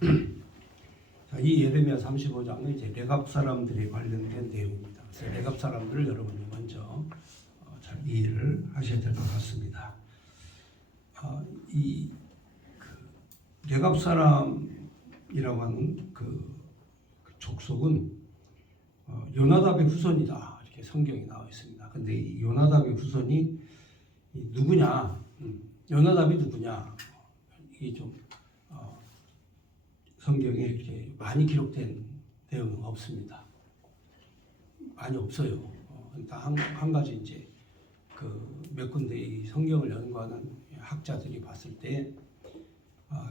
자, 이 예레미야 35장은 이제 레갑 사람들에 관련된 내용입니다. 그래서 레갑 사람들을 여러분이 먼저 잘 이해를 하셔야 될 것 같습니다. 이 레갑 사람이라고 하는 그 족속은 요나답의 후손이다 이렇게 성경에 나와 있습니다. 근데 이 요나답의 후손이 누구냐? 요나답이 누구냐? 이게 좀 성경에 이렇게 많이 기록된 내용은 없습니다. 많이 없어요. 그러니까 한 가지 이제 그 몇 군데 이 성경을 연구하는 학자들이 봤을 때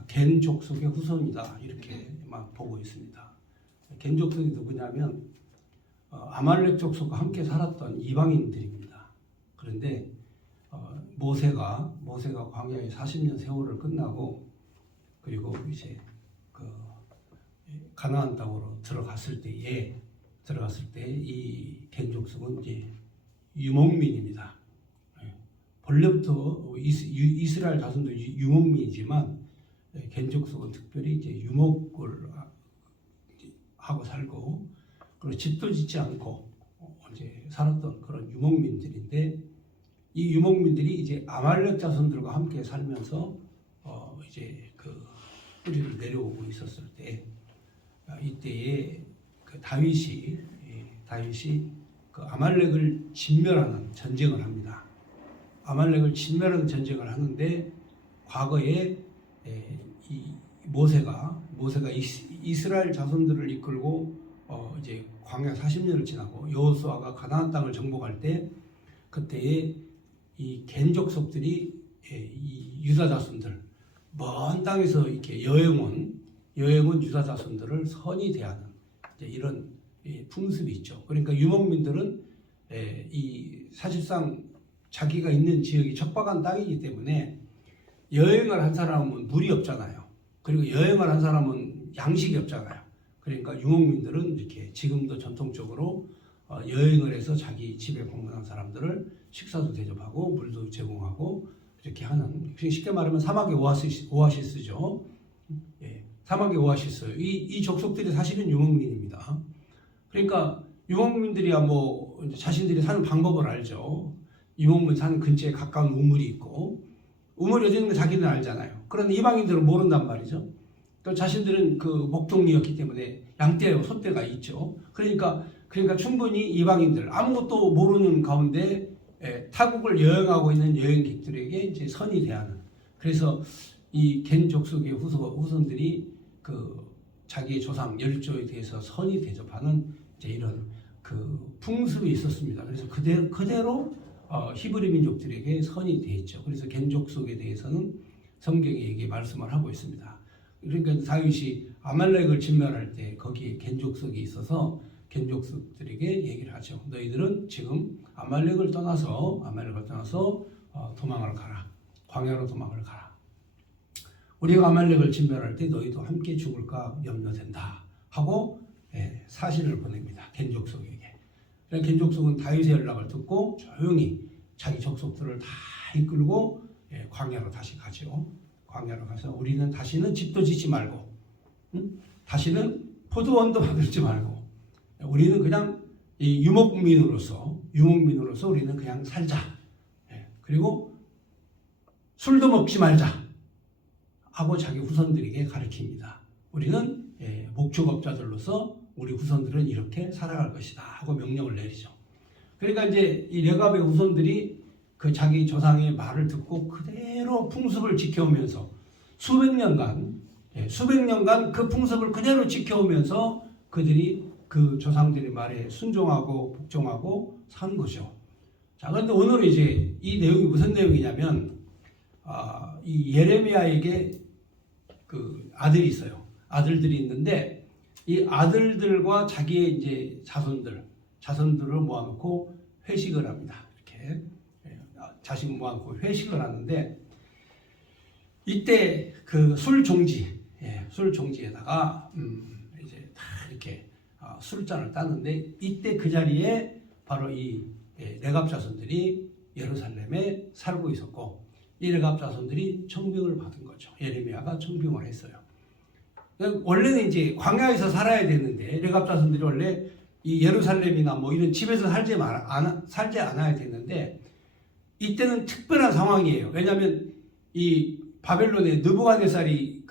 겐 족속의 후손이다 이렇게 막 보고 있습니다. 겐 족속이 누구냐면 아말렉 족속과 함께 살았던 이방인들입니다. 그런데 모세가 광야의 40년 세월을 끝나고 그리고 이제 그 가나안 땅으로 들어갔을 때 이 겐 족속은 이제 유목민입니다. 본래부터 이스라엘 자손도 유목민이지만 겐 족속은 특별히 이제 유목을 하고 살고 그리고 집도 짓지 않고 이제 살았던 그런 유목민들인데 이 유목민들이 이제 아말렉 자손들과 함께 살면서 이제 그 뿌리를 내려오고 있었을 때 이때에 그 다윗이 그 아말렉을 진멸하는 전쟁을 합니다. 아말렉을 진멸하는 전쟁을 하는데 과거에 이 모세가 이스라엘 자손들을 이끌고 이제 광야 40년을 지나고 여호수아가 가나안 땅을 정복할 때 그때에 이 겐 족속들이 이 유다 자손들 먼 땅에서 이렇게 여행 온 유다 자손들을 선히 대하는 이런 풍습이 있죠. 그러니까 유목민들은 이 사실상 자기가 있는 지역이 척박한 땅이기 때문에 여행을 한 사람은 물이 없잖아요. 그리고 여행을 한 사람은 양식이 없잖아요. 그러니까 유목민들은 이렇게 지금도 전통적으로 여행을 해서 자기 집에 방문한 사람들을 식사도 대접하고 물도 제공하고 이렇게 하는 쉽게 말하면 사막의 오아시스죠. 사막의 오아시스. 이 족속들이 사실은 유목민입니다. 그러니까 유목민들이야 뭐 자신들이 사는 방법을 알죠. 유목민 사는 근처에 가까운 우물이 있고 우물이 어디 있는 거 자기는 알잖아요. 그런데 이방인들은 모른단 말이죠. 또 자신들은 그 목동이었기 때문에 양떼와 소떼가 있죠. 그러니까 충분히 이방인들 아무것도 모르는 가운데 타국을 여행하고 있는 여행객들에게 이제 선이 대하는. 그래서 이 겐 족속의 후손들이 그 자기의 조상 열조에 대해서 선이 대접하는 이제 이런 그 풍습이 있었습니다. 그래서 그대로 히브리 민족들에게 선이 되었죠. 그래서 겐 족속에 대해서는 성경이 얘기 말씀을 하고 있습니다. 그러니까 다윗이 아말렉을 진멸할 때 거기에 겐 족속이 있어서 겐 족속들에게 얘기를 하죠. 너희들은 지금 아말렉을 떠나서 도망을 가라. 광야로 도망을 가라. 우리가 아말렉을 진멸할 때 너희도 함께 죽을까 염려된다 하고 사신을 보냅니다. 겐 족속에게. 겐 족속은 다윗의 연락을 듣고 조용히 자기 족속들을 다 이끌고 광야로 다시 가죠. 광야로 가서 우리는 다시는 집도 짓지 말고 다시는 포도원도 만들지 말고 우리는 그냥 이 유목민으로서 우리는 그냥 살자. 그리고 술도 먹지 말자 하고 자기 후손들에게 가르칩니다. 우리는 목축업자들로서 우리 후손들은 이렇게 살아갈 것이다 하고 명령을 내리죠. 그러니까 이제 이 레갑의 후손들이 그 자기 조상의 말을 듣고 그대로 풍습을 지켜오면서 수백 년간 그 풍습을 그대로 지켜오면서 그들이 그 조상들의 말에 순종하고 복종하고 산 거죠. 자, 그런데 오늘 이제 이 내용이 무슨 내용이냐면 이 예레미야에게 그 아들이 있어요. 아들들이 있는데 이 아들들과 자기의 이제 자손들을 모아놓고 회식을 합니다. 이렇게 자식 모아놓고 회식을 하는데 이때 그 술 종지에다가 이제 다 이렇게 술잔을 따는데 이때 그 자리에 바로 이 레갑 자손들이 예루살렘에 살고 있었고 이 레갑 자손들이 청빙을 받은 거죠. 예레미야가 청빙을 했어요. 원래는 이제 광야에서 살아야 되는데 레갑 자손들이 원래 이 예루살렘이나 뭐 이런 집에서 살지 않아야 되는데 이때는 특별한 상황이에요. 왜냐하면 이 바벨론의 느부갓네살이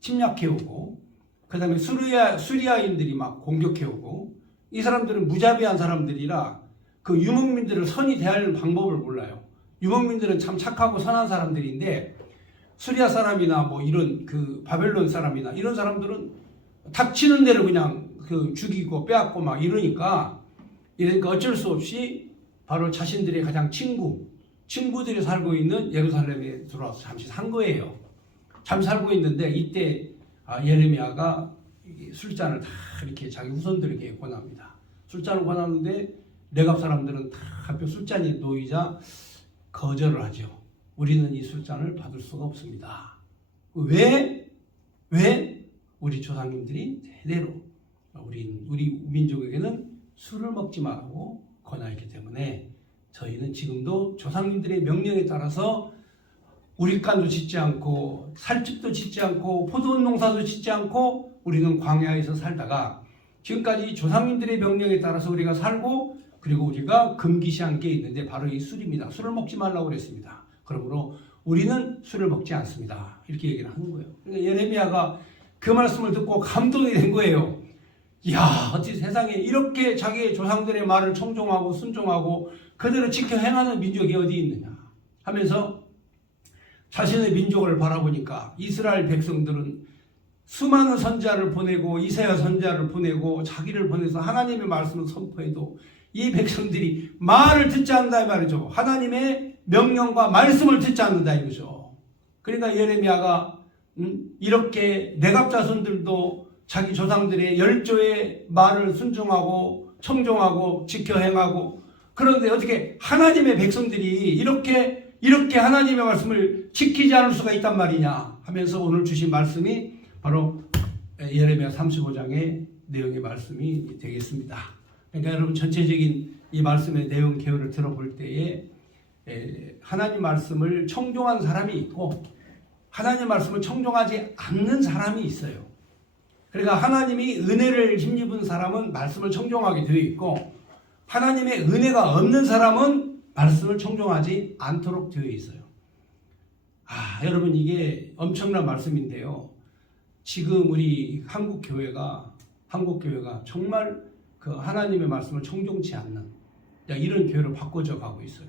침략해오고 그다음에 수리아인들이 막 공격해오고 이 사람들은 무자비한 사람들이라 그 유목민들을 선히 대할 방법을 몰라요. 유목민들은 참 착하고 선한 사람들인데 수리아 사람이나 뭐 이런 그 바벨론 사람이나 이런 사람들은 닥치는 대로 그냥 죽이고 빼앗고 막 이러니까 어쩔 수 없이 바로 자신들의 가장 친구들이 살고 있는 예루살렘에 들어와서 잠시 산 거예요. 잠시 살고 있는데 이때 예레미야가 술잔을 다 이렇게 자기 후손들에게 권합니다. 술잔을 권하는데 레갑 사람들은 다 한편 술잔이 놓이자 거절을 하죠. 우리는 이 술잔을 받을 수가 없습니다. 왜? 우리 조상님들이 대대로 우리 민족에게는 술을 먹지 말라고 권하였기 때문에 저희는 지금도 조상님들의 명령에 따라서 우리간도 짓지 않고 살집도 짓지 않고 포도원 농사도 짓지 않고 우리는 광야에서 살다가 지금까지 조상님들의 명령에 따라서 우리가 살고 그리고 우리가 금기시한 게 있는데 바로 이 술입니다. 술을 먹지 말라고 그랬습니다. 그러므로 우리는 술을 먹지 않습니다. 이렇게 얘기를 하는 거예요. 그러니까 예레미야가 그 말씀을 듣고 감동이 된 거예요. 이야, 어찌 세상에 이렇게 자기의 조상들의 말을 청종하고 순종하고 그대로 지켜 행하는 민족이 어디 있느냐 하면서 자신의 민족을 바라보니까 이스라엘 백성들은 수많은 선지자를 보내고 이사야 선지자를 보내고 자기를 보내서 하나님의 말씀을 선포해도 이 백성들이 말을 듣지 않는다 이 말이죠. 하나님의 명령과 말씀을 듣지 않는다 이거죠. 그러니까 예레미야가 이렇게 레갑 자손들도 자기 조상들의 열조의 말을 순종하고 청종하고 지켜 행하고 그런데 어떻게 하나님의 백성들이 이렇게 하나님의 말씀을 지키지 않을 수가 있단 말이냐 하면서 오늘 주신 말씀이 바로 예레미야 35장의 내용의 말씀이 되겠습니다. 그러니까 여러분 전체적인 이 말씀의 내용 개요를 들어볼 때에 하나님 말씀을 청종한 사람이 있고 하나님 말씀을 청종하지 않는 사람이 있어요. 그러니까 하나님이 은혜를 힘입은 사람은 말씀을 청종하게 되어 있고 하나님의 은혜가 없는 사람은 말씀을 청종하지 않도록 되어 있어요. 여러분 이게 엄청난 말씀인데요. 지금 우리 한국 교회가 정말 그 하나님의 말씀을 청종치 않는 이런 교회로 바꿔져 가고 있어요.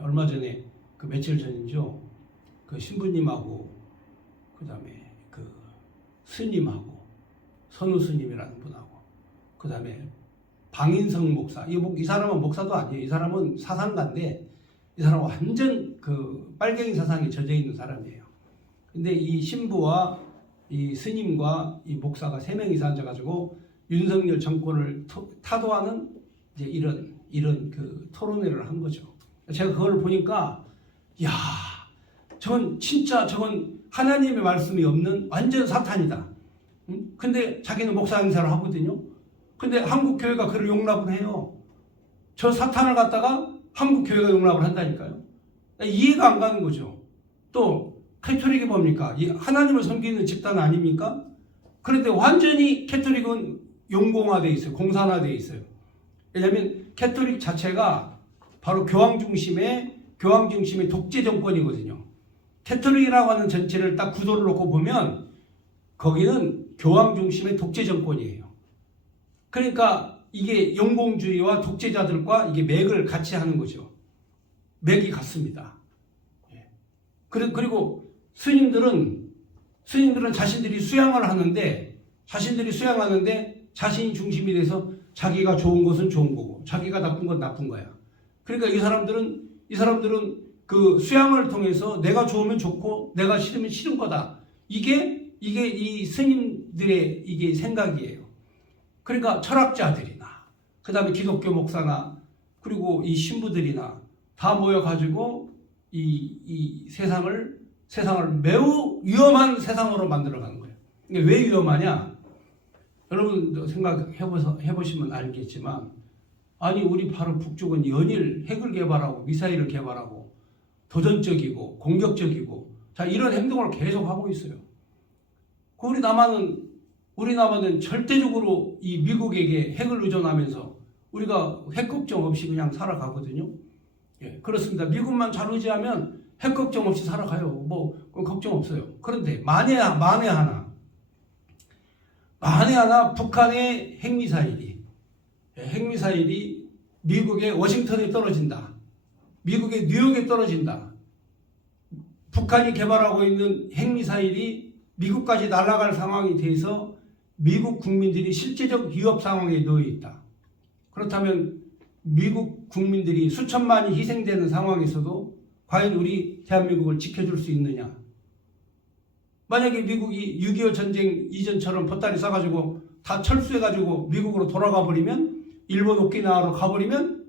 얼마 전에 며칠 전이죠. 그 신부님하고 그다음에 그 스님하고 선우 스님이라는 분하고 그다음에 방인성 목사 이 사람은 목사도 아니에요. 이 사람은 사상가인데 이 사람은 완전 그 빨갱이 사상에 젖어 있는 사람이에요. 근데 이 신부와 이 스님과 이 목사가 3명 이상 앉아가지고 윤석열 정권을 타도하는 이제 이런 그 토론회를 한 거죠. 제가 그걸 보니까 저건 하나님의 말씀이 없는 완전 사탄이다. 근데 자기는 목사 행사를 하거든요. 근데 한국 교회가 그를 용납을 해요. 저 사탄을 갖다가 한국 교회가 용납을 한다니까요. 이해가 안 가는 거죠. 또 캐토릭이 뭡니까? 하나님을 섬기는 집단 아닙니까? 그런데 완전히 캐토릭은 용공화되어 있어요. 공산화되어 있어요. 왜냐하면 캐토릭 자체가 바로 교황 중심의 독재 정권이거든요. 캐토릭이라고 하는 전체를 딱 구도를 놓고 보면 거기는 교황 중심의 독재 정권이에요. 그러니까 이게 영공주의와 독재자들과 이게 맥을 같이 하는 거죠. 맥이 같습니다. 그리고 스님들은 자신들이 수양을 하는데 자신이 중심이 돼서 자기가 좋은 것은 좋은 거고 자기가 나쁜 건 나쁜 거야. 그러니까 이 사람들은 그 수양을 통해서 내가 좋으면 좋고 내가 싫으면 싫은 거다. 이게 이 스님들의 이게 생각이에요. 그러니까 철학자들이나 그다음에 기독교 목사나 그리고 이 신부들이나 다 모여가지고 이 세상을 매우 위험한 세상으로 만들어가는 거예요. 이게 왜 위험하냐? 여러분도 생각해보시면 알겠지만 아니 우리 바로 북쪽은 연일 핵을 개발하고 미사일을 개발하고 도전적이고 공격적이고 이런 행동을 계속 하고 있어요. 우리 남한은 절대적으로 이 미국에게 핵을 의존하면서 우리가 핵 걱정 없이 그냥 살아가거든요. 예, 그렇습니다. 미국만 잘 의지하면 핵 걱정 없이 살아가요. 뭐 걱정 없어요. 그런데 만에 하나 북한의 핵미사일이 미국의 워싱턴에 떨어진다. 미국의 뉴욕에 떨어진다. 북한이 개발하고 있는 핵미사일이 미국까지 날아갈 상황이 돼서 미국 국민들이 실제적 위협 상황에 놓여 있다. 그렇다면 미국 국민들이 수천만이 희생되는 상황에서도 과연 우리 대한민국을 지켜줄 수 있느냐? 만약에 미국이 6.25 전쟁 이전처럼 보따리 싸가지고 다 철수해가지고 미국으로 돌아가 버리면, 일본 오키나와로 가버리면,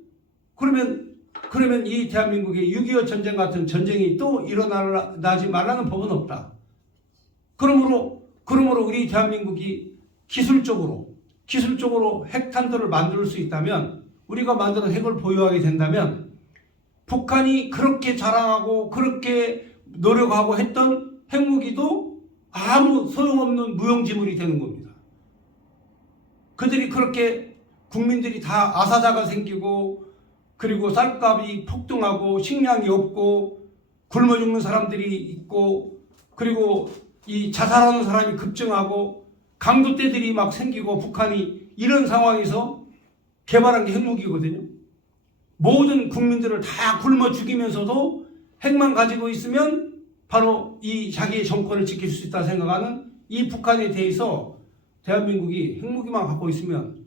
그러면 이 대한민국에 6.25 전쟁 같은 전쟁이 또 일어나지 말라는 법은 없다. 그러므로 우리 대한민국이 기술적으로 핵탄두를 만들 수 있다면, 우리가 만드는 핵을 보유하게 된다면 북한이 그렇게 자랑하고 그렇게 노력하고 했던 핵무기도 아무 소용없는 무용지물이 되는 겁니다. 그들이 그렇게 국민들이 다 아사자가 생기고, 그리고 쌀값이 폭등하고 식량이 없고 굶어 죽는 사람들이 있고, 그리고 이 자살하는 사람이 급증하고 강도떼들이 막 생기고, 북한이 이런 상황에서 개발한 게 핵무기거든요. 모든 국민들을 다 굶어 죽이면서도 핵만 가지고 있으면 바로 이 자기의 정권을 지킬 수 있다 생각하는 이 북한에 대해서 대한민국이 핵무기만 가지고 있으면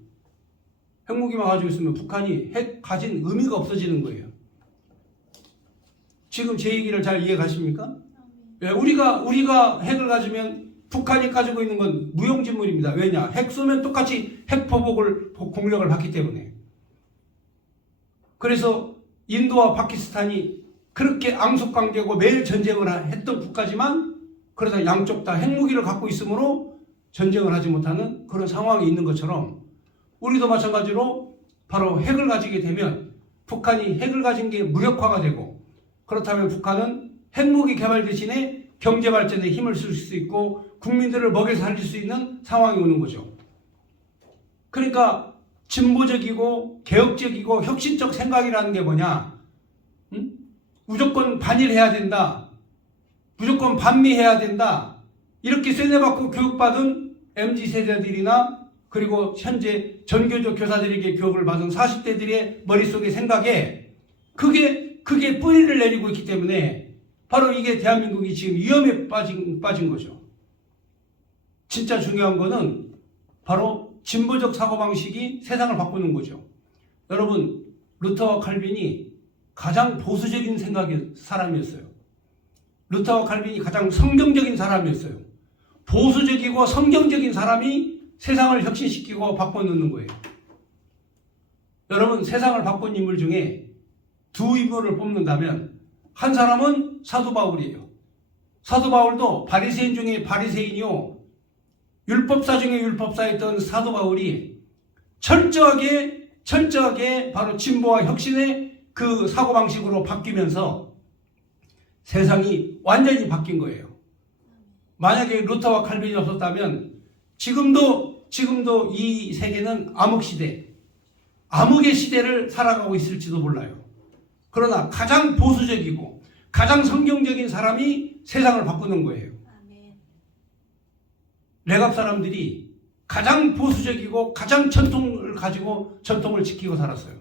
북한이 핵 가진 의미가 없어지는 거예요. 지금 제 얘기를 잘 이해 가십니까? 네, 우리가 핵을 가지면 북한이 가지고 있는 건 무용지물입니다. 왜냐? 핵 쏘면 똑같이 핵포복을 공격을 받기 때문에. 그래서 인도와 파키스탄이 그렇게 앙숙관계고 매일 전쟁을 했던 국가지만, 그러다 양쪽 다 핵무기를 갖고 있으므로 전쟁을 하지 못하는 그런 상황이 있는 것처럼, 우리도 마찬가지로 바로 핵을 가지게 되면 북한이 핵을 가진 게 무력화가 되고, 그렇다면 북한은 핵무기 개발 대신에 경제 발전에 힘을 쓸 수 있고 국민들을 먹여 살릴 수 있는 상황이 오는 거죠. 그러니까 진보적이고 개혁적이고 혁신적 생각이라는 게 뭐냐? 무조건 반일해야 된다. 무조건 반미해야 된다. 이렇게 세뇌받고 교육받은 MZ세대들이나, 그리고 현재 전교조 교사들에게 교육을 받은 40대들의 머릿속의 생각에 그게 뿌리를 내리고 있기 때문에 바로 이게 대한민국이 지금 위험에 빠진 거죠. 진짜 중요한 거는 바로 진보적 사고방식이 세상을 바꾸는 거죠. 여러분, 루터와 칼빈이 가장 보수적인 생각의 사람이었어요. 루터와 칼빈이 가장 성경적인 사람이었어요. 보수적이고 성경적인 사람이 세상을 혁신시키고 바꿔놓는 거예요. 여러분, 세상을 바꾼 인물 중에 두 인물을 뽑는다면 한 사람은 사도 바울이에요. 사도 바울도 바리새인 중에 바리새인이요, 율법사 중에 율법사였던 사도 바울이 철저하게 바로 진보와 혁신의 그 사고방식으로 바뀌면서 세상이 완전히 바뀐 거예요. 만약에 루터와 칼빈이 없었다면 지금도 이 세계는 암흑의 시대를 살아가고 있을지도 몰라요. 그러나 가장 보수적이고 가장 성경적인 사람이 세상을 바꾸는 거예요. 레갑 사람들이 가장 보수적이고 가장 전통을 가지고 전통을 지키고 살았어요.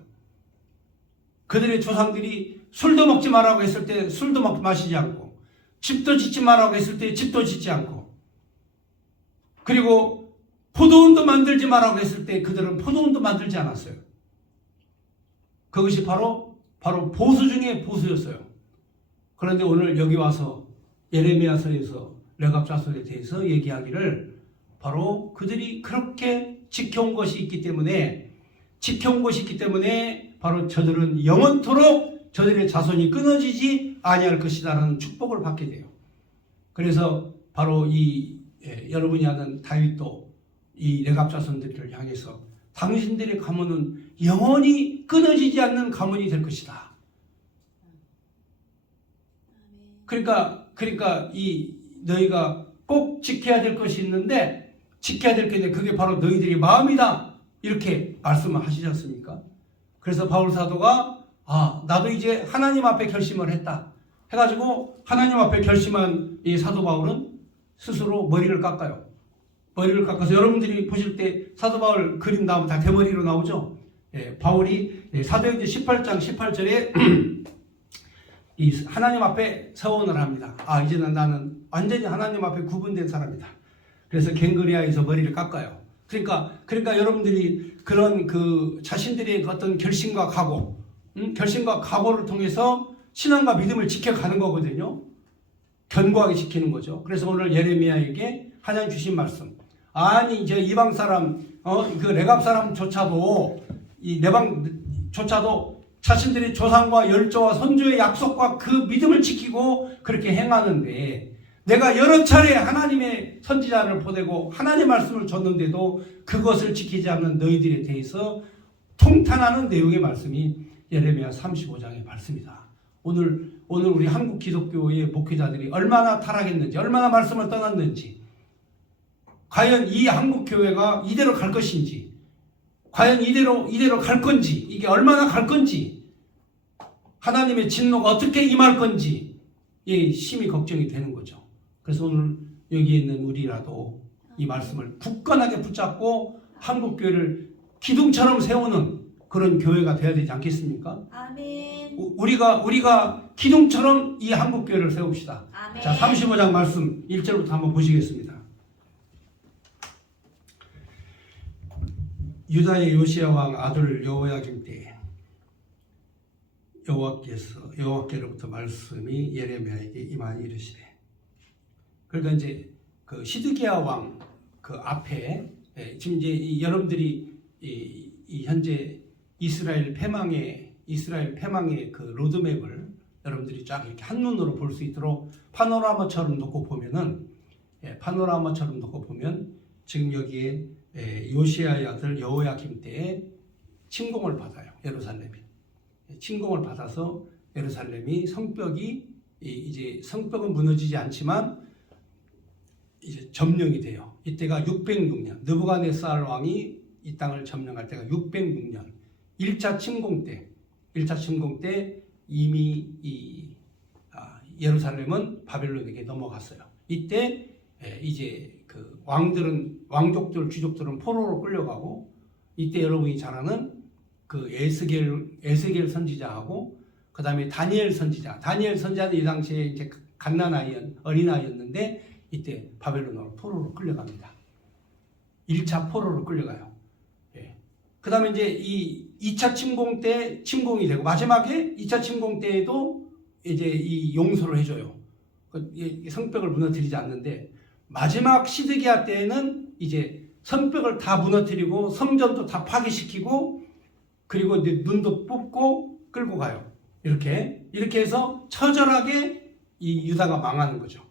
그들의 조상들이 술도 먹지 말라고 했을 때 술도 마시지 않고, 집도 짓지 말라고 했을 때 집도 짓지 않고, 그리고 포도원도 만들지 말라고 했을 때 그들은 포도원도 만들지 않았어요. 그것이 바로 보수 중에 보수였어요. 그런데 오늘 여기 와서 예레미야서에서 레갑 자손에 대해서 얘기하기를, 바로 그들이 그렇게 지켜온 것이 있기 때문에 바로 저들은 영원토록 저들의 자손이 끊어지지 아니할 것이다라는 축복을 받게 돼요. 그래서 바로 여러분이 아는 다윗도 이 레갑 자손들을 향해서 당신들의 가문은 영원히 끊어지지 않는 가문이 될 것이다. 그러니까 너희가 꼭 지켜야 될 것이 있는데 지켜야 될 게 있는데 그게 바로 너희들의 마음이다. 이렇게 말씀을 하시지 않습니까? 그래서 바울 사도가 나도 이제 하나님 앞에 결심을 했다. 해가지고 하나님 앞에 결심한 이 사도 바울은 스스로 머리를 깎아요. 머리를 깎아서 여러분들이 보실 때 사도 바울 그림 나오면 다 대머리로 나오죠. 바울이 사도행전 18장 18절에 이 하나님 앞에 서원을 합니다. 이제는 나는 완전히 하나님 앞에 구분된 사람이다. 그래서 갱그리아에서 머리를 깎아요. 그러니까 여러분들이 그런 그 자신들의 어떤 결심과 각오, 결심과 각오를 통해서 신앙과 믿음을 지켜가는 거거든요. 견고하게 지키는 거죠. 그래서 오늘 예레미야에게 하나님 주신 말씀. 이제 이방 사람, 그 레갑 사람조차도 이 레방조차도 자신들의 조상과 열조와 선조의 약속과 그 믿음을 지키고 그렇게 행하는데 내가 여러 차례 하나님의 선지자를 보내고 하나님의 말씀을 줬는데도 그것을 지키지 않는 너희들에 대해서 통탄하는 내용의 말씀이 예레미야 35장의 말씀이다. 오늘 우리 한국 기독교의 목회자들이 얼마나 타락했는지, 얼마나 말씀을 떠났는지, 과연 이 한국 교회가 이대로 갈 것인지, 과연 이대로 갈 건지, 이게 얼마나 갈 건지, 하나님의 진노가 어떻게 임할 건지 심히 걱정이 되는 거죠. 그래서 오늘 여기 있는 우리라도 이 말씀을 굳건하게 붙잡고 한국 교회를 기둥처럼 세우는 그런 교회가 되어야 되지 않겠습니까? 아멘. 우리가 기둥처럼 이 한국 교회를 세웁시다. 아멘. 자, 35장 말씀 1절부터 한번 보시겠습니다. 유다의 요시야 왕 아들 여호야김 때 여호와께로부터 말씀이 예레미야에게 임하니 이르시되. 그러니까 이제 그 시드기야 왕 그 앞에 지금 이제 여러분들이 이 현재 이스라엘 패망의 그 로드맵을 여러분들이 쫙 이렇게 한눈으로 볼 수 있도록 파노라마처럼 놓고 보면 지금 여기에 요시야의 아들 여호야김 때에 침공을 받아요. 예루살렘이 침공을 받아서 예루살렘이 이제 성벽은 무너지지 않지만 이제 점령이 돼요. 이때가 606년 느부갓네살 왕이 이 땅을 점령할 때가 606년 1차 침공 때 이미 예루살렘은 바벨론에게 넘어갔어요. 이때 이제 그 왕족들 귀족들은 포로로 끌려가고 이때 여러분이 잘 아는 그 에스겔 선지자하고 그 다음에 다니엘 선지자는 이 당시에 이제 어린아이였는데 이때 바벨론으로 포로로 끌려갑니다. 1차 포로로 끌려가요. 그 다음에 이제 이 2차 침공 때 침공이 되고 마지막에 2차 침공 때에도 이제 이 용서를 해줘요. 성벽을 무너뜨리지 않는데 마지막 시드기야 때에는 이제 성벽을 다 무너뜨리고 성전도 다 파괴시키고 그리고 이제 눈도 뽑고 끌고 가요. 이렇게 해서 처절하게 이 유다가 망하는 거죠.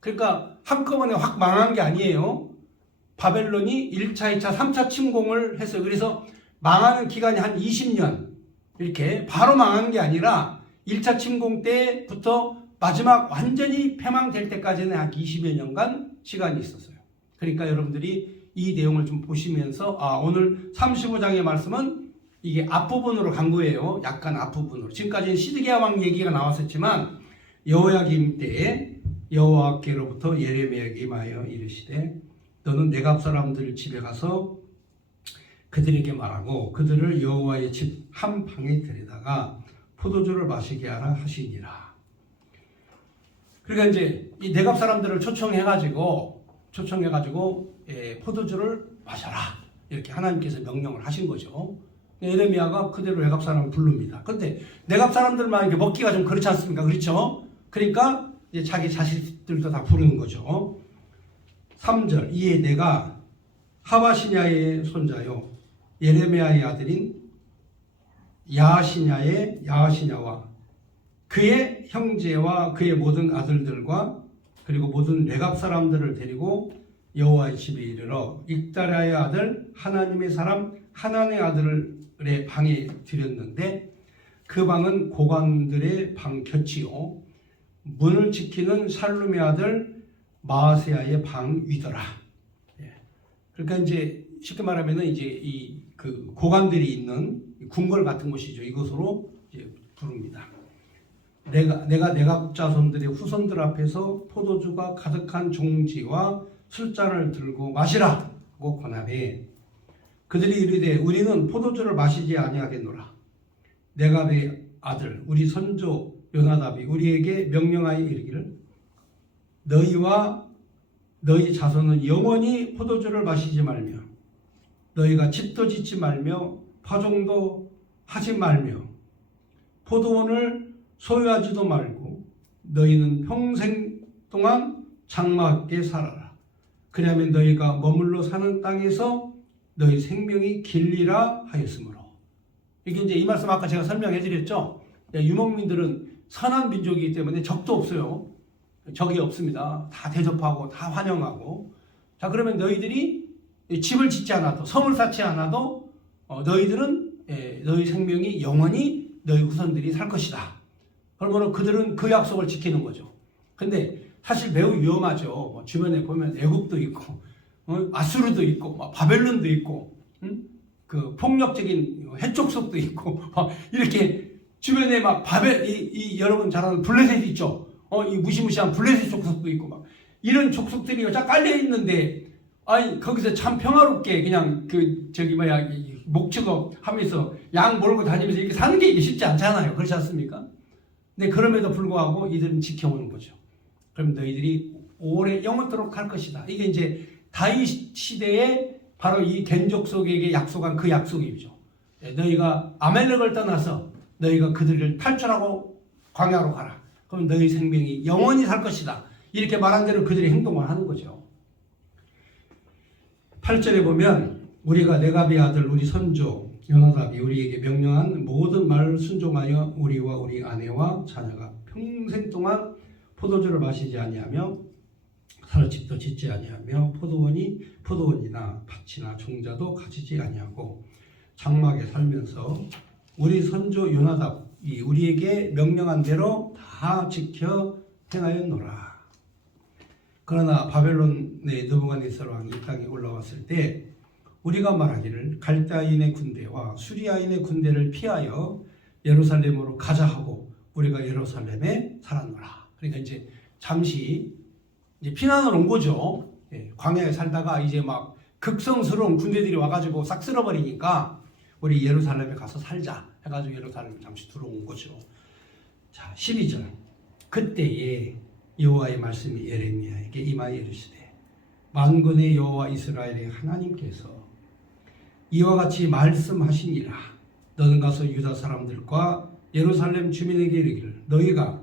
그러니까 한꺼번에 확 망한 게 아니에요. 바벨론이 1차, 2차, 3차 침공을 했어요. 그래서 망하는 기간이 한 20년 이렇게 바로 망한 게 아니라 1차 침공 때부터 마지막 완전히 패망될 때까지는 한 20여 년간 시간이 있었어요. 그러니까 여러분들이 이 내용을 좀 보시면서 오늘 35장의 말씀은 이게 앞부분으로 간 거예요. 약간 앞부분으로. 지금까지는 시드기야 왕 얘기가 나왔었지만 여호야김 때에 여호와께로부터 예레미야에게 임하여 이르시되 너는 네갑 사람들 집에 가서 그들에게 말하고 그들을 여호와의 집 한 방에 데려다가 포도주를 마시게 하라 하시니라. 그러니까 이제 이 네갑 사람들을 초청해가지고 포도주를 마셔라 이렇게 하나님께서 명령을 하신 거죠. 예레미야가 그대로 네갑 사람을 부릅니다. 그런데 네갑 사람들만 이렇게 먹기가 좀 그렇지 않습니까? 그렇죠? 그러니까 이제 자기 자식들도 다 부르는 거죠. 3절 이에 내가 하바시냐의 손자요 예레미야의 아들인 야하시냐와 그의 형제와 그의 모든 아들들과 그리고 모든 레갑 사람들을 데리고 여호와의 집에 이르러 익다랴의 아들 하나님의 사람 하나님의 아들의 방에 들였는데 그 방은 고관들의 방 곁이요 문을 지키는 샬룸의 아들 마아세아의 방위더라. 예. 그러니까 이제 쉽게 말하면은 이제 이 그 고관들이 있는 궁궐 같은 곳이죠. 이것으로 이제 부릅니다. 내가 내갑 자손들의 후손들 앞에서 포도주가 가득한 종지와 술잔을 들고 마시라고 권하되 그들이 이르되 우리는 포도주를 마시지 아니하겠노라. 내갑의 아들 우리 선조 요나답이 우리에게 명령하여 이르기를 너희와 너희 자손은 영원히 포도주를 마시지 말며 너희가 집도 짓지 말며 파종도 하지 말며 포도원을 소유하지도 말고 너희는 평생 동안 장막에 살아라. 그러면 너희가 머물러 사는 땅에서 너희 생명이 길리라 하였으므로. 이게 이제 이 말씀 아까 제가 설명해 드렸죠. 유목민들은 선한 민족이기 때문에 적도 없어요. 적이 없습니다. 다 대접하고 다 환영하고. 자, 그러면 너희들이 집을 짓지 않아도 성을 쌓지 않아도 너희들은 너희 생명이 영원히 너희 후손들이 살 것이다. 그러면 그들은 그 약속을 지키는 거죠. 근데 사실 매우 위험하죠. 주변에 보면 애굽도 있고 아수르도 있고 바벨론도 있고 그 폭력적인 해족속도 있고 이렇게 주변에 막 여러분 잘 아는 블레셋 있죠. 이 무시무시한 블레셋 족속도 있고 막 이런 족속들이 쫙 깔려 있는데 아니 거기서 참 평화롭게 그냥 목축업 하면서 양 몰고 다니면서 이렇게 사는 게 이게 쉽지 않잖아요. 그렇지 않습니까? 근데 그럼에도 불구하고 이들은 지켜오는 거죠. 그럼 너희들이 오래 영원토록 할 것이다. 이게 이제 다윗 시대에 바로 이 겐족속에게 약속한 그 약속이죠. 너희가 아멜렉을 떠나서 너희가 그들을 탈출하고 광야로 가라. 그럼 너희 생명이 영원히 살 것이다. 이렇게 말한 대로 그들이 행동을 하는 거죠. 8절에 보면 우리가 네갑의 아들 우리 선조 요나답이 우리에게 명령한 모든 말을 순종하여 우리와 우리 아내와 자녀가 평생 동안 포도주를 마시지 아니하며 사르집도 짓지 아니하며 포도원이나 밭이나 종자도 가지지 아니하고 장막에 살면서 우리 선조 요나답이 우리에게 명령한 대로 다 지켜 행하였노라. 그러나 바벨론의 느부갓네살 왕이 이 땅에 올라왔을 때 우리가 말하기를 갈대아인의 군대와 수리아인의 군대를 피하여 예루살렘으로 가자 하고 우리가 예루살렘에 살았노라. 그러니까 이제 잠시 이제 피난을 온 거죠. 광야에 살다가 이제 막 극성스러운 군대들이 와가지고 싹 쓸어버리니까 우리 예루살렘에 가서 살자 해가지고 예루살렘에 잠시 들어온 거죠. 자, 12절. 그때에 여호와의 말씀이 예레미야에게 임하여 이르시되 만군의 여호와 이스라엘의 하나님께서 이와 같이 말씀하시니라. 너는 가서 유다 사람들과 예루살렘 주민에게 이르기를 너희가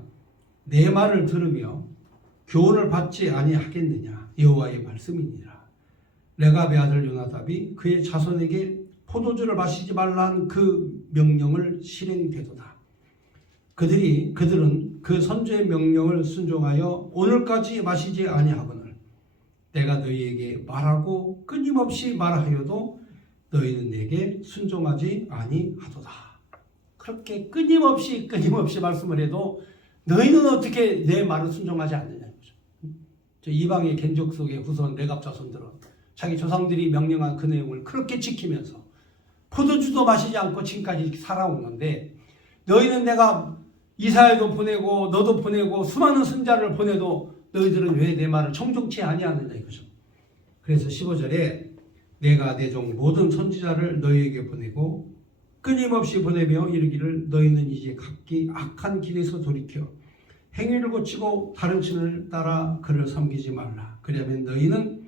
내 말을 들으며 교훈을 받지 아니하겠느냐. 여호와의 말씀이니라. 레갑의 아들 요나답이 그의 자손에게 포도주를 마시지 말라는 그 명령을 실행되도다. 그들은 그 선조의 명령을 순종하여 오늘까지 마시지 아니하거늘 내가 너희에게 말하고 끊임없이 말하여도 너희는 내게 순종하지 아니하도다. 그렇게 끊임없이 말씀을 해도 너희는 어떻게 내 말을 순종하지 않느냐. 저 이방의 겐족 속의 후손 네갑 자손들은 자기 조상들이 명령한 그 내용을 그렇게 지키면서 포도주도 마시지 않고 지금까지 살아오는데 너희는 내가 이사야도 보내고 너도 보내고 수많은 선자를 보내도 너희들은 왜 내 말을 청종치 아니하느냐 이거죠. 그래서 15절에 내가 내 종 모든 선지자를 너희에게 보내고 끊임없이 보내며 이르기를 너희는 이제 각기 악한 길에서 돌이켜 행위를 고치고 다른 신을 따라 그를 섬기지 말라. 그러면 너희는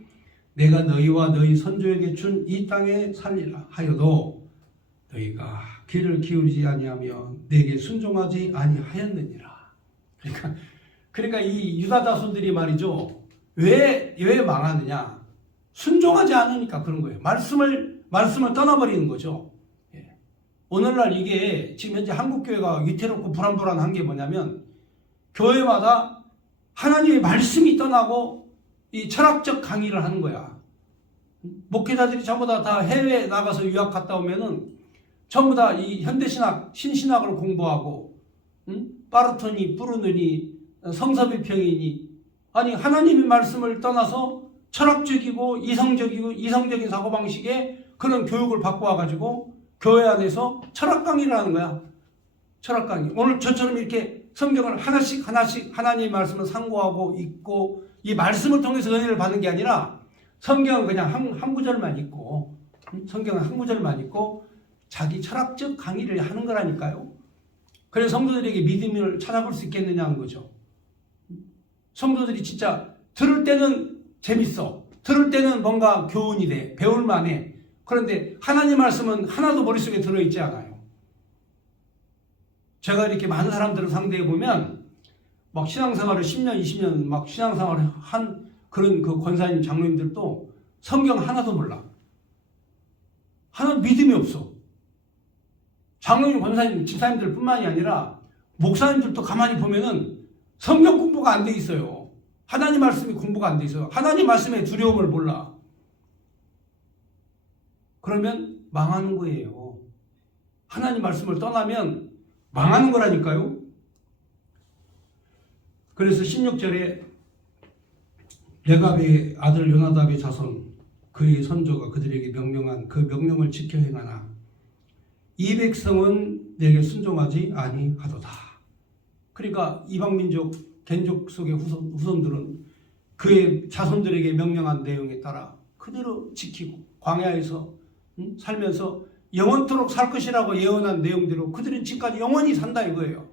내가 너희와 너희 선조에게 준 이 땅에 살리라 하여도 너희가 귀를 기울이지 아니하며 내게 순종하지 아니하였느니라. 그러니까 이 유다 자손들이 말이죠. 왜 망하느냐? 순종하지 않으니까 그런 거예요. 말씀을 떠나버리는 거죠. 예. 오늘날 이게 지금 현재 한국 교회가 위태롭고 불안한 게 뭐냐면 교회마다 하나님의 말씀이 떠나고 이 철학적 강의를 하는 거야. 목회자들이 전부 다 해외에 나가서 유학 갔다 오면은 전부 다 이 현대신학, 신신학을 공부하고, 파르토니, 뿌르느니, 성서비평이니, 아니 하나님의 말씀을 떠나서 철학적이고 이성적인 사고방식의 그런 교육을 받고 와가지고 교회 안에서 철학 강의를 하는 거야. 철학 강의. 오늘 저처럼 이렇게 성경을 하나씩 하나님의 말씀을 상고하고 읽고 이 말씀을 통해서 은혜를 받는 게 아니라 성경은 그냥 한 구절만 읽고 성경은 한 구절만 읽고 자기 철학적 강의를 하는 거라니까요. 그래서 성도들에게 믿음을 찾아볼 수 있겠느냐는 거죠. 성도들이 진짜 들을 때는 재밌어. 들을 때는 뭔가 교훈이 돼. 배울만 해. 그런데 하나님 말씀은 하나도 머릿속에 들어있지 않아요. 제가 이렇게 많은 사람들을 상대해 보면 막 신앙생활을 10년, 20년 막 신앙생활을 한 그런 그 권사님, 장로님들도 성경 하나도 몰라. 하나도 믿음이 없어. 장로님, 권사님, 집사님들 뿐만이 아니라 목사님들도 가만히 보면은 성경 공부가 안 돼 있어요. 하나님 말씀이 공부가 안 돼 있어요. 하나님 말씀의 두려움을 몰라. 그러면 망하는 거예요. 하나님 말씀을 떠나면 망하는 거라니까요. 그래서 16절에 레갑의 아들 요나답의 자손 그의 선조가 그들에게 명령한 그 명령을 지켜 행하나 이 백성은 내게 순종하지 아니하도다. 그러니까 이방민족 겐족 속의 후손들은 그의 자손들에게 명령한 내용에 따라 그대로 지키고 광야에서 살면서 영원토록 살 것이라고 예언한 내용대로 그들은 지금까지 영원히 산다 이거예요.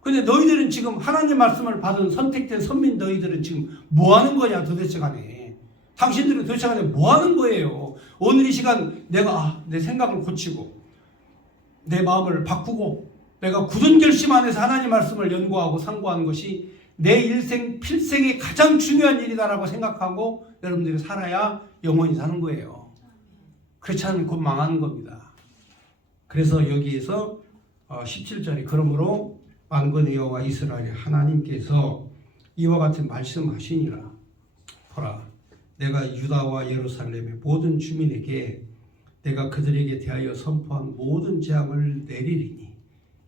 근데 너희들은 지금 하나님 말씀을 받은 선택된 선민 너희들은 지금 뭐 하는 거냐 도대체 간에. 당신들은 도대체 간에 뭐 하는 거예요. 오늘 이 시간 내가 내 생각을 고치고 내 마음을 바꾸고 내가 굳은 결심 안에서 하나님 말씀을 연구하고 상고하는 것이 내 일생 필생의 가장 중요한 일이다라고 생각하고 여러분들이 살아야 영원히 사는 거예요. 그렇지 않으면 곧 망하는 겁니다. 그래서 여기에서 17절에 그러므로 만군의 여호와 이스라엘의 하나님께서 이와 같은 말씀하시니라. 보라, 내가 유다와 예루살렘의 모든 주민에게 내가 그들에게 대하여 선포한 모든 재앙을 내리리니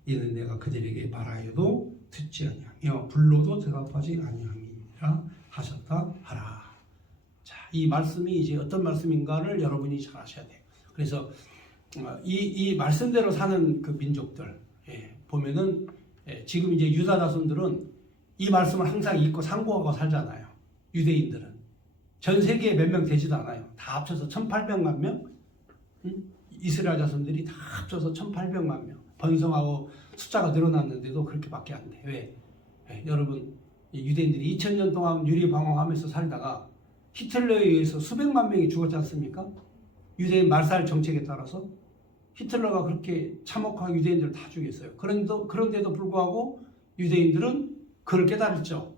이는 내가 그들에게 말하여도 듣지 아니하며 불러도 대답하지 아니함이라 하셨다 하라. 자, 이 말씀이 이제 어떤 말씀인가를 여러분이 잘 아셔야 돼요. 그래서 이 말씀대로 사는 그 민족들 보면은 지금 이제 유다 자손들은 이 말씀을 항상 읽고 상고하고 살잖아요. 유대인들은 전 세계에 몇 명 되지도 않아요. 다 합쳐서 1800만 명? 이스라엘 자손들이 다 합쳐서 1800만 명. 번성하고 숫자가 늘어났는데도 그렇게밖에 안 돼. 왜? 여러분 유대인들이 2000년 동안 유리방황하면서 살다가 히틀러에 의해서 수백만 명이 죽었지 않습니까? 유대인 말살 정책에 따라서 히틀러가 그렇게 참혹하게 유대인들을 다 죽였어요. 그런데도 불구하고 유대인들은 그걸 깨달았죠.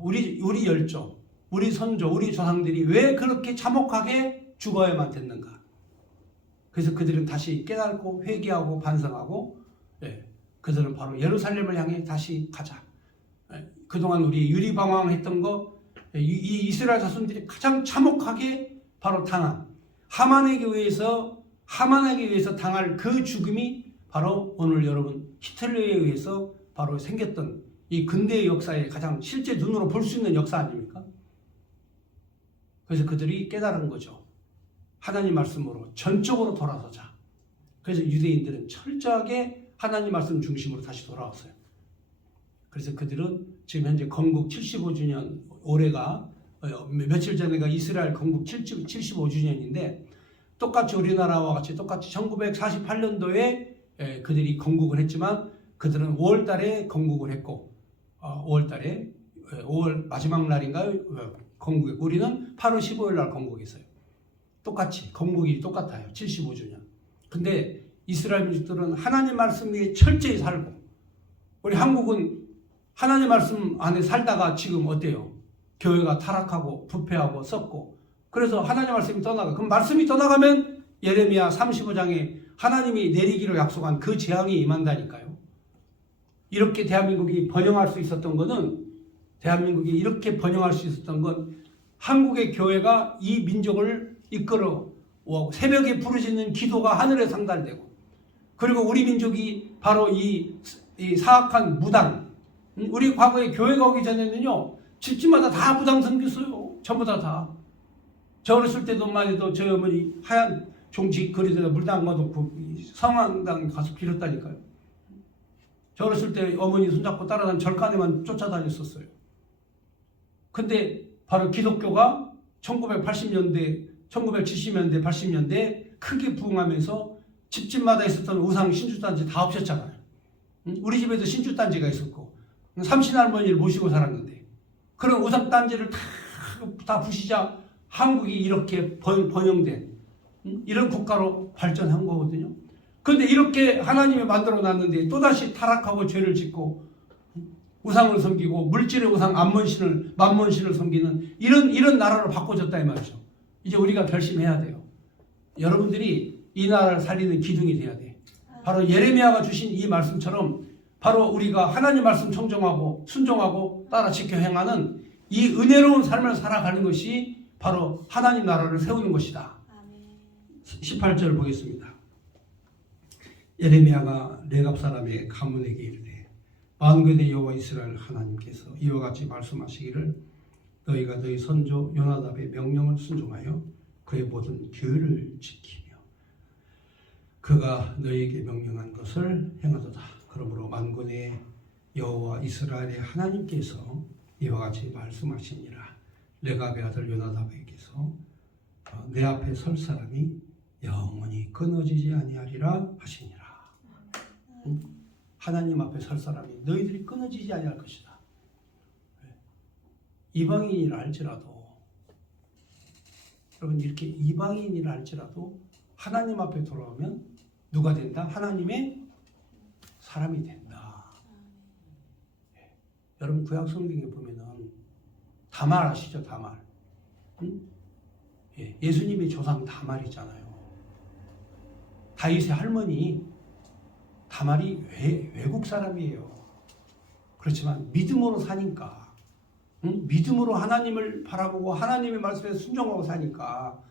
우리 열조, 우리 선조, 우리 조상들이 왜 그렇게 참혹하게 죽어야만 됐는가. 그래서 그들은 다시 깨닫고 회개하고 반성하고 그들은 바로 예루살렘을 향해 다시 가자. 그동안 우리 유리방황했던 거 이 이스라엘 자손들이 가장 참혹하게 바로 당한 하만에게 의해서 당할 그 죽음이 바로 오늘 여러분 히틀러에 의해서 바로 생겼던 이 근대의 역사의 가장 실제 눈으로 볼 수 있는 역사 아닙니까? 그래서 그들이 깨달은 거죠. 하나님 말씀으로 전적으로 돌아서자. 그래서 유대인들은 철저하게 하나님 말씀 중심으로 다시 돌아왔어요. 그래서 그들은 지금 현재 건국 75주년 올해가 며칠 전에가 이스라엘 건국 75주년인데 똑같이 우리나라와 같이 똑같이 1948년도에 그들이 건국을 했지만 그들은 5월 달에 건국을 했고 5월 달에 5월 마지막 날인가요? 건국했고 우리는 8월 15일 날 건국했어요. 똑같이 건국이 똑같아요. 75주년. 근데 이스라엘 민족들은 하나님 말씀 위에 철저히 살고 우리 한국은 하나님 말씀 안에 살다가 지금 어때요? 교회가 타락하고 부패하고 썩고 그래서 하나님 말씀이 떠나가. 그럼 말씀이 떠나가면 예레미야 35장에 하나님이 내리기로 약속한 그 재앙이 임한다니까요. 이렇게 대한민국이 번영할 수 있었던 것은 대한민국이 이렇게 번영할 수 있었던 건 한국의 교회가 이 민족을 이끌어 새벽에 부르짖는 기도가 하늘에 상달되고 그리고 우리 민족이 바로 이 사악한 무당 우리 과거에 교회가 오기 전에는요 집집마다 다 무당 섬겼어요. 전부 다. 저 어렸을 때도만 해도 저희 어머니 하얀 종지 거리에다 물 담가놓고 성황당 가서 빌었다니까요. 저 어렸을 때 어머니 손잡고 따라다니는 절간에만 쫓아다녔었어요. 근데 바로 기독교가 1980년대, 1970년대, 80년대 크게 부흥하면서 집집마다 있었던 우상 신주단지 다 없앴잖아요. 우리 집에도 신주단지가 있었고 삼신할머니를 모시고 살았는데 그런 우상단지를 다 부시자 한국이 이렇게 번영된 이런 국가로 발전한 거거든요. 그런데 이렇게 하나님이 만들어 놨는데 또다시 타락하고 죄를 짓고 우상을 섬기고 물질의 우상 만몬신을 섬기는 이런 나라로 바꿔졌다 이 말이죠. 이제 우리가 결심해야 돼요. 여러분들이 이 나라를 살리는 기둥이 돼야 돼. 바로 예레미야가 주신 이 말씀처럼 바로 우리가 하나님 말씀 청정하고 순종하고 따라 지켜 행하는 이 은혜로운 삶을 살아가는 것이 바로 하나님 나라를 세우는 것이다. 18절 보겠습니다. 예레미야가 레갑 사람의 가문에게 이르되 만군의 여호와 이스라엘 하나님께서 이와 같이 말씀하시기를 너희가 너희 선조 요나답의 명령을 순종하여 그의 모든 규율을 지키며 그가 너희에게 명령한 것을 행하도다. 그러므로 만군의 여호와 이스라엘의 하나님께서 이와 같이 말씀하시니라. 레갑의 아들 요나답에게서 내 앞에 설 사람이 영원히 끊어지지 아니하리라 하시니라. 하나님 앞에 설 사람이 너희들이 끊어지지 아니할 것이다. 이방인이라 할지라도 여러분 이렇게 이방인이라 할지라도 하나님 앞에 돌아오면 누가 된다? 하나님의 사람이 된다. 여러분 구약 성경에 보면은 다말 아시죠? 다말. 예수님의 조상 다말이잖아요. 다윗의 할머니 다말이 외국 사람이에요. 그렇지만 믿음으로 사니까 믿음으로 하나님을 바라보고 하나님의 말씀에 순종하고 사니까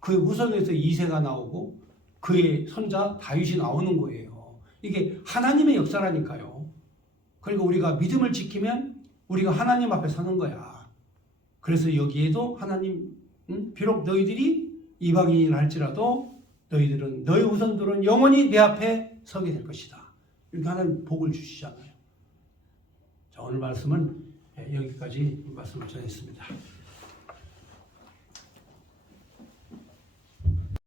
그의 후손에서 이새가 나오고 그의 손자 다윗이 나오는 거예요. 이게 하나님의 역사라니까요. 그리고 우리가 믿음을 지키면 우리가 하나님 앞에 서는 거야. 그래서 여기에도 하나님 비록 너희들이 이방인이라 할지라도 너희 후손들은 영원히 내 앞에 서게 될 것이다. 이렇게 하나님 복을 주시잖아요. 자, 오늘 말씀은 여기까지 말씀을 전했습니다.